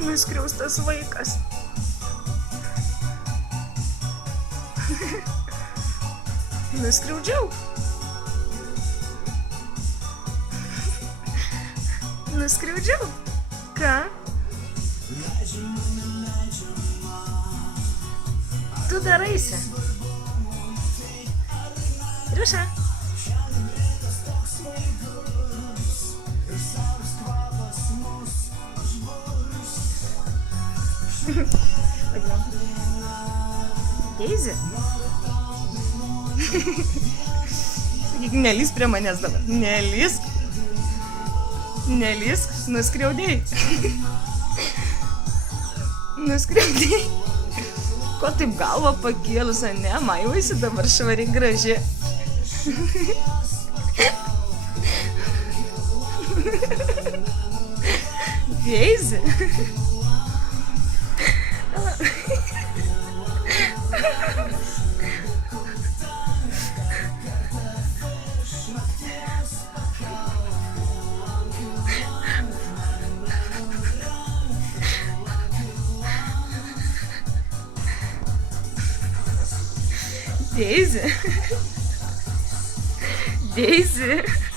Nuskriaustas vaikas. Nuskriaudžiau. Nuskriaudžiau. Ką? Tu daraisi. Riuša. Deizi? Sakyk, nelys prie manęs dabar. Nelys. Nelys. Nuskriaudėjai. Nuskriaudėjai. Ko taip galvą pakėlus, ne? Maivaisi dabar švari graži. Deizi. Daisy. Daisy.